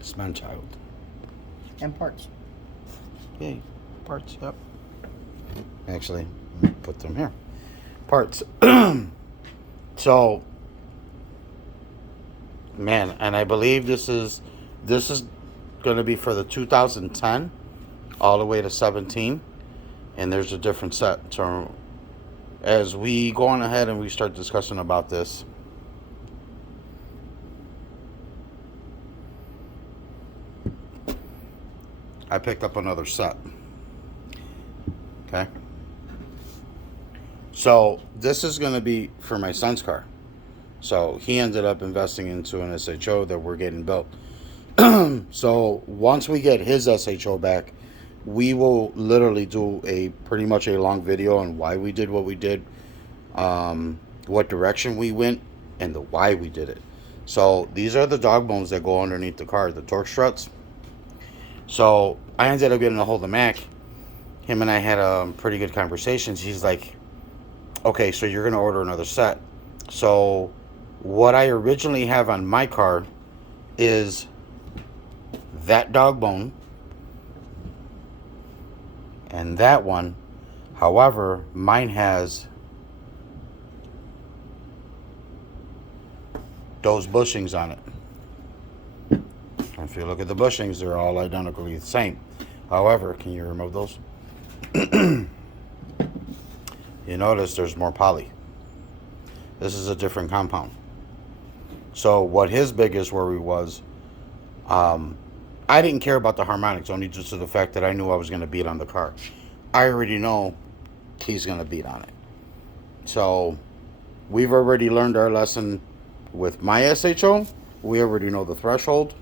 It's man-child. And parts. Yay. Parts, yep. Actually, let me put them here. Parts. So, man, and I believe this is going to be for the 2010 all the way to 17, and there's a different set. So, as we go on ahead and we start discussing about this, I picked up another set. Okay. So this is going to be for my son's car. So he ended up investing into an SHO that we're getting built. So once we get his SHO back, we will literally do a pretty much a long video on why we did what we did, what direction we went, and the why we did it. So these are the dog bones that go underneath the car, the torque struts. So I ended up getting a hold of Mac. Him and I had pretty good conversations. He's like, okay, so you're going to order another set. So what I originally have on my car is that dog bone and that one. However, mine has those bushings on it. If you look at the bushings, they're all identically the same. However, can you remove those? You notice there's more poly. This is a different compound. So what his biggest worry was, I didn't care about the harmonics, only just to the fact that I knew I was going to beat on the car. I already know he's going to beat on it. So we've already learned our lesson with my SHO. We already know the threshold.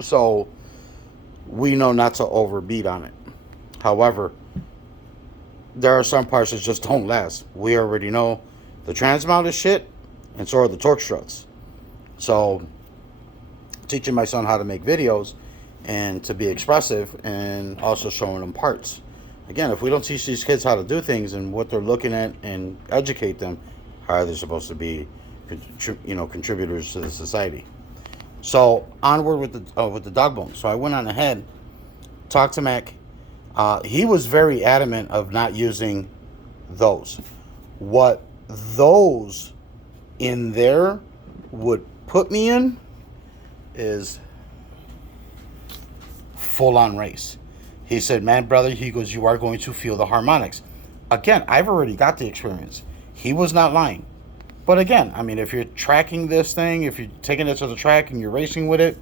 So we know not to overbeat on it. However, there are some parts that just don't last. We already know the trans mount is shit, and so are the torque struts. So teaching my son how to make videos and to be expressive, and also showing them parts. Again, if we don't teach these kids how to do things and what they're looking at and educate them, how are they supposed to be, contributors to the society? So onward with the dog bones. So I went on ahead, talked to Mac. He was very adamant of not using those. What those in there would put me in is full on race. He said, man, brother, he goes, you are going to feel the harmonics. Again, I've already got the experience. He was not lying. But again, I mean, if you're tracking this thing, if you're taking it to the track and you're racing with it,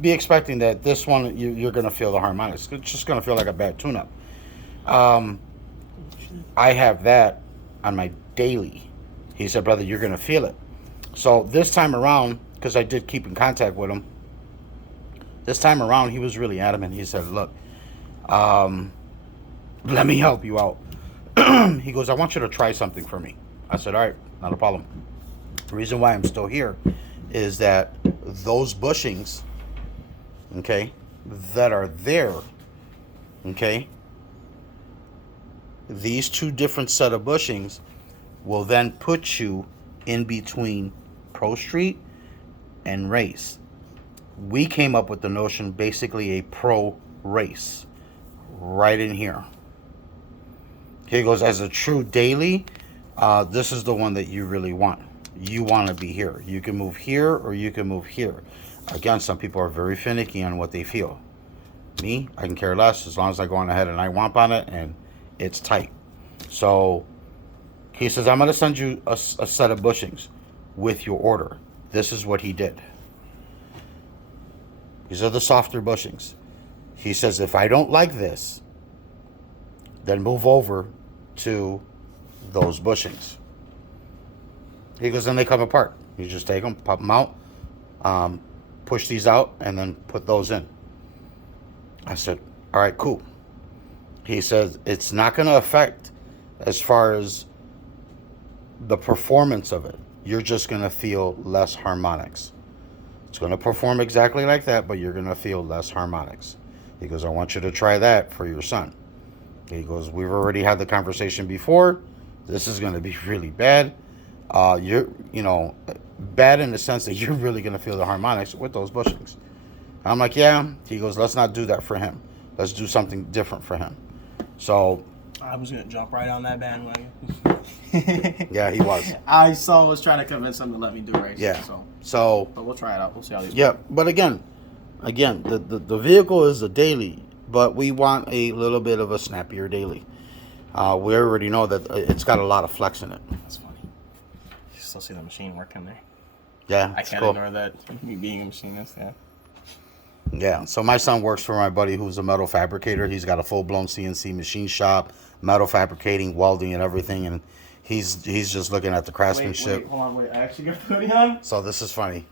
be expecting that this one, you're going to feel the harmonics. It's just going to feel like a bad tune-up. I have that on my daily. He said, brother, you're going to feel it. So this time around, because I did keep in contact with him, this time around, he was really adamant. He said, look, let me help you out. He goes, I want you to try something for me. I said, all right, not a problem. The reason why I'm still here is that those bushings, okay, that are there, okay, these two different set of bushings will then put you in between Pro Street and race. We came up with the notion, basically a pro race, right in here. He goes, as a true daily, this is the one that you really want. You want to be here. You can move here or you can move here. Again, some people are very finicky on what they feel. Me, I can care less as long as I go on ahead and I womp on it and it's tight. So he says, I'm going to send you a set of bushings with your order. This is what he did. These are the softer bushings. He says, if I don't like this, then move over to those bushings. He goes, then they come apart. You just take them, pop them out, push these out, and then put those in. I said, all right, cool. He says, it's not going to affect as far as the performance of it. You're just going to feel less harmonics. It's going to perform exactly like that, but you're going to feel less harmonics. He goes, I want you to try that for your son. He goes, we've already had the conversation before. This is going to be really bad. You're, bad in the sense that you're really going to feel the harmonics with those bushings. I'm like, yeah. He goes, let's not do that for him. Let's do something different for him. So I was gonna jump right on that bandwagon. yeah, he was. I was trying to convince him to let me do racing. Yeah. So, but we'll try it out. We'll see how these. Yeah, work. but again, the vehicle is a daily, but we want a little bit of a snappier daily. We already know that it's got a lot of flex in it. That's funny. You still see the machine working there. Yeah, I it's can't cool. ignore that. Me being a machinist. Yeah. Yeah, so my son works for my buddy who's a metal fabricator. He's got a full-blown CNC machine shop, metal fabricating, welding, and everything, and he's just looking at the craftsmanship. Wait, hold on, wait. I actually got the hoodie on. So this is funny.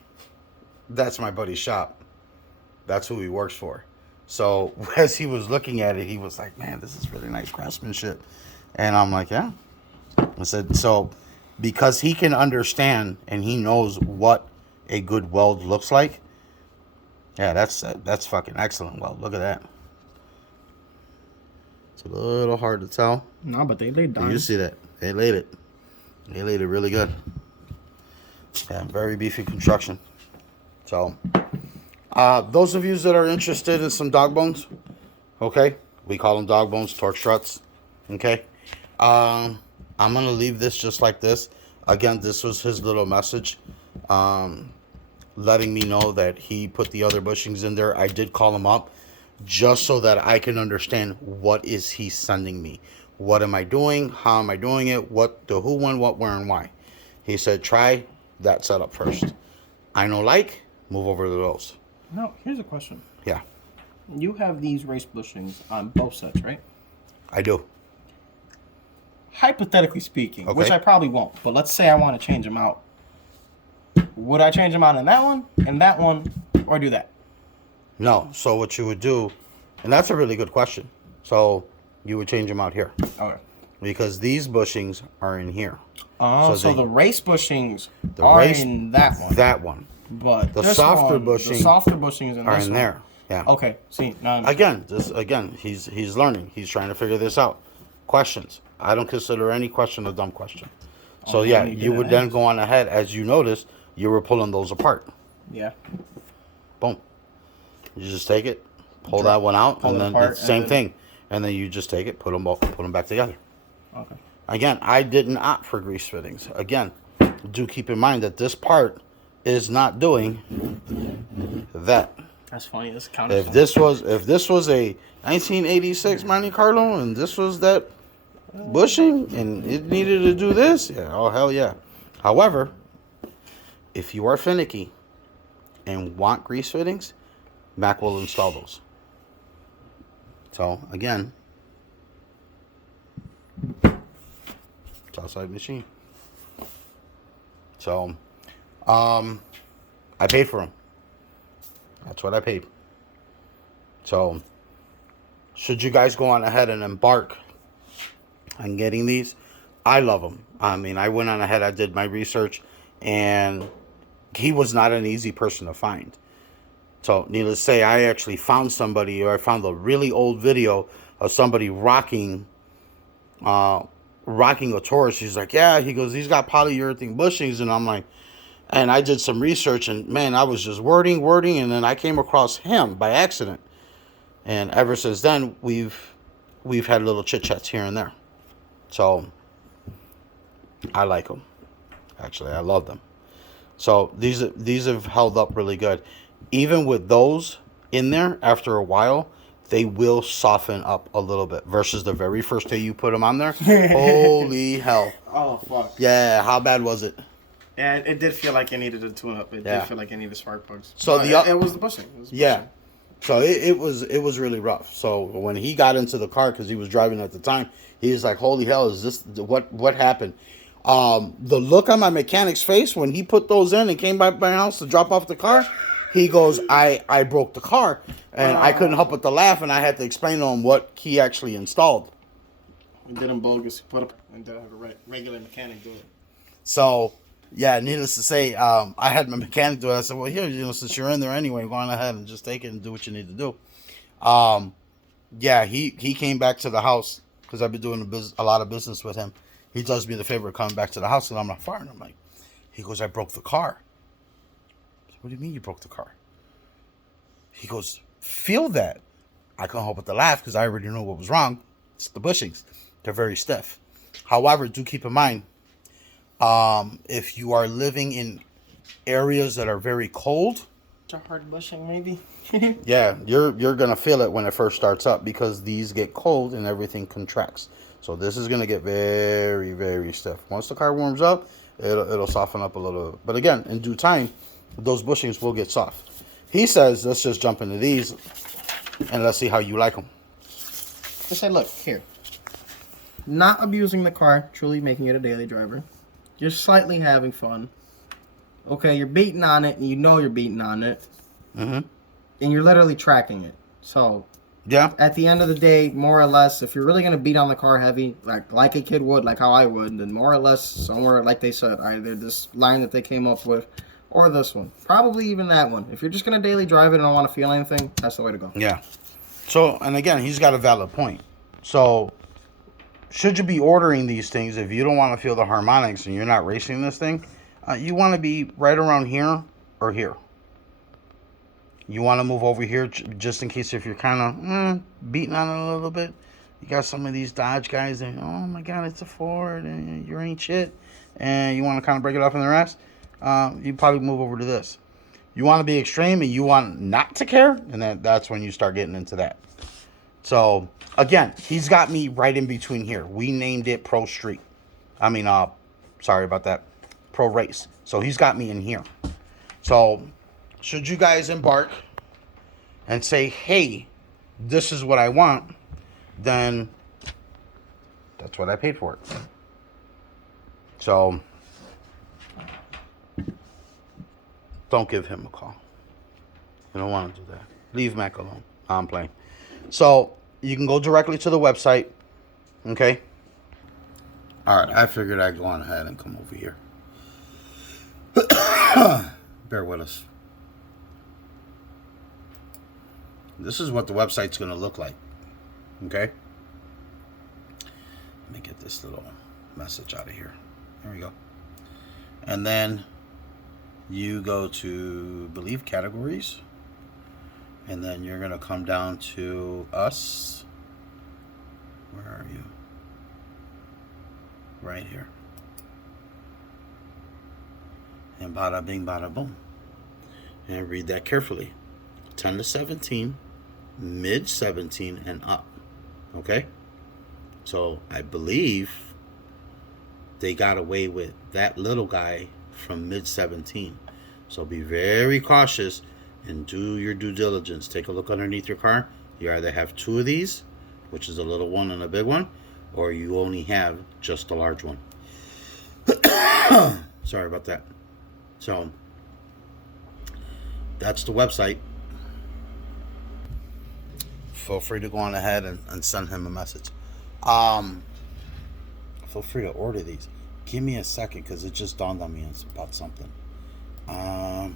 That's my buddy's shop. That's who he works for. So as he was looking at it, he was like, man, this is really nice craftsmanship. And I'm like, yeah. I said, so because he can understand and he knows what a good weld looks like, yeah, that's fucking excellent weld. Look at that. It's a little hard to tell. No, but they laid down. You see that? They laid it. They laid it really good. Yeah, very beefy construction. So, those of you that are interested in some dog bones, okay, we call them dog bones, torque struts, okay. I'm gonna leave this just like this. Again, this was his little message, letting me know that he put the other bushings in there. I did call him up just so that I can understand what is he sending me. What am I doing? How am I doing it? What, the who, when, what, where, and why. He said, try that setup first. I know, move over to those. No, here's a question. Yeah. You have these race bushings on both sets, right? I do. Hypothetically speaking, Okay. which I probably won't, but let's say I want to change them out. Would I change them out in that one, or do that? No. So what you would do, and that's a really good question. So you would change them out here. Okay. Because these bushings are in here. Oh, so the race bushings The are race- in that one. That one. But The this softer one, bushing the softer bushings in are this in one. there. Yeah. Okay. See, now I'm Again, he's learning. He's trying to figure this out. Questions. I don't consider any question a dumb question. So yeah, yeah, you you did would it. then go on ahead. As you notice, you were pulling those apart. Yeah. Boom. You just take it, pull that one out, pull and it then apart, it's the same and then- thing. And then you just take it, put them back together. Okay. Again, I didn't opt for grease fittings. Again, do keep in mind that this part is not doing that. That's funny. This counter. If this was a 1986 Monte Carlo and this was that bushing and it needed to do this, yeah, oh hell yeah. However, if you are finicky and want grease fittings, Mac will install those. So again, Southside Machine. So, I paid for them. That's what I paid. So, should you guys go on ahead and embark on getting these, I love them. I mean, I went on ahead, I did my research, and he was not an easy person to find. So, needless to say, I actually found somebody, or I found a really old video of somebody rocking a Taurus. He's like, yeah, he goes, he's got polyurethane bushings, and I'm like, and I did some research, and man, I was just wording, and then I came across him by accident. And ever since then, we've had little chit-chats here and there. So, I like them. Actually, I love them. So, these have held up really good. Even with those in there, after a while, they will soften up a little bit versus the very first day you put them on there. Holy hell. Oh fuck. Yeah, how bad was it? Yeah, it did feel like it needed a tune-up. It Yeah. did feel like it needed spark plugs. So No, it was the bushing. It was the Yeah. bushing. So it was really rough. So when he got into the car, because he was driving at the time, he was like, holy hell, is this, what happened? The look on my mechanic's face when he put those in and came by my house to drop off the car, he goes, I broke the car. And I couldn't help but to laugh, and I had to explain to him what he actually installed. We did them bogus. Put up and then have a regular mechanic do it. So, yeah, needless to say, I had my mechanic do it. I said, well, here, since you're in there anyway, go on ahead and just take it and do what you need to do. Yeah, he came back to the house because I've been doing a lot of business with him. He does me the favor of coming back to the house, and I'm not firing. I'm like, he goes, I broke the car. I said, what do you mean you broke the car? He goes, feel that. I couldn't help but to laugh because I already knew what was wrong. It's the bushings. They're very stiff. However, do keep in mind, if you are living in areas that are very cold, It's a hard bushing, maybe. yeah, you're gonna feel it when it first starts up because these get cold and everything contracts. So this is gonna get very, very stiff. Once the car warms up, it'll soften up a little bit. But again, in due time, those bushings will get soft. He says, let's just jump into these and let's see how you like them. I said, look, here. Not abusing the car, truly making it a daily driver. You're slightly having fun. Okay, you're beating on it, and you know you're beating on it. Mm-hmm. And you're literally tracking it. So, yeah, at the end of the day, more or less, if you're really going to beat on the car heavy, like a kid would, like how I would, then more or less, somewhere, like they said, either this line that they came up with, or this one. Probably even that one. If you're just going to daily drive it and don't want to feel anything, that's the way to go. Yeah. So, and again, he's got a valid point. So, should you be ordering these things if you don't want to feel the harmonics and you're not racing this thing, you want to be right around here or here. You want to move over here just in case if you're kind of beating on it a little bit. You got some of these Dodge guys and, oh my God, it's a Ford and you ain't shit. And you want to kind of break it off in the rest. You probably move over to this. You want to be extreme and you want not to care. And that's when you start getting into that. So, again, he's got me right in between here. We named it Pro Street. Sorry about that. Pro Race. So, he's got me in here. So, should you guys embark and say, hey, this is what I want, then that's what I paid for it. So, don't give him a call. You don't want to do that. Leave Mac alone. I'm playing. So, you can go directly to the website. Okay? Alright, I figured I'd go on ahead and come over here. Bear with us. This is what the website's going to look like. Okay? Let me get this little message out of here. There we go. And then you go to, I believe, categories. And then you're going to come down to us. Where are you? Right here. And bada bing, bada boom. And read that carefully. 10 to 17, mid 17, and up. Okay? So I believe they got away with that little guy from mid 17. So be very cautious and do your due diligence. Take a look underneath your car. You either have two of these, which is a little one and a big one, or you only have just a large one. Sorry about that. So that's the website. Feel free to go on ahead and send him a message. Feel free to order these. Give me a second because it just dawned on me about something. Alright,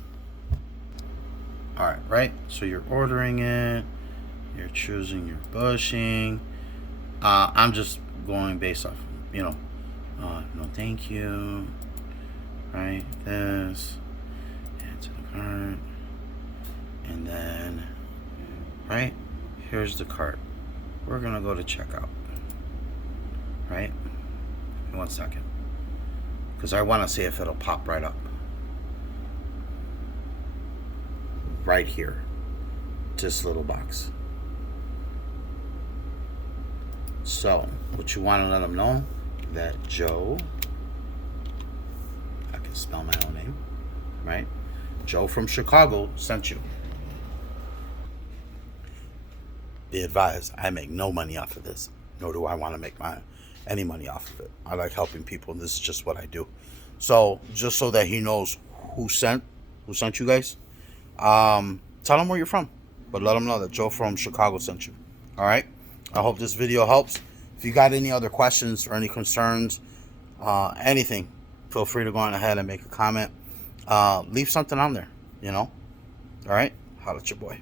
right? So you're ordering it. You're choosing your bushing. I'm just going based off, no thank you. Right? This. Add to the cart. And then, right? Here's the cart. We're going to go to checkout. Right? In 1 second. Because I want to see if it'll pop right up. Right here. This little box. So, what you want to let them know that Joe, I can spell my own name, right? Joe from Chicago sent you. Be advised, I make no money off of this, nor do I want to make any money off of it. I like helping people, and this is just what I do. So, just so that he knows who sent you guys, tell him where you're from, but let him know that Joe from Chicago sent you. All right? I hope this video helps. If you got any other questions or any concerns, anything, feel free to go on ahead and make a comment. Leave something on there, All right? Holla at your boy.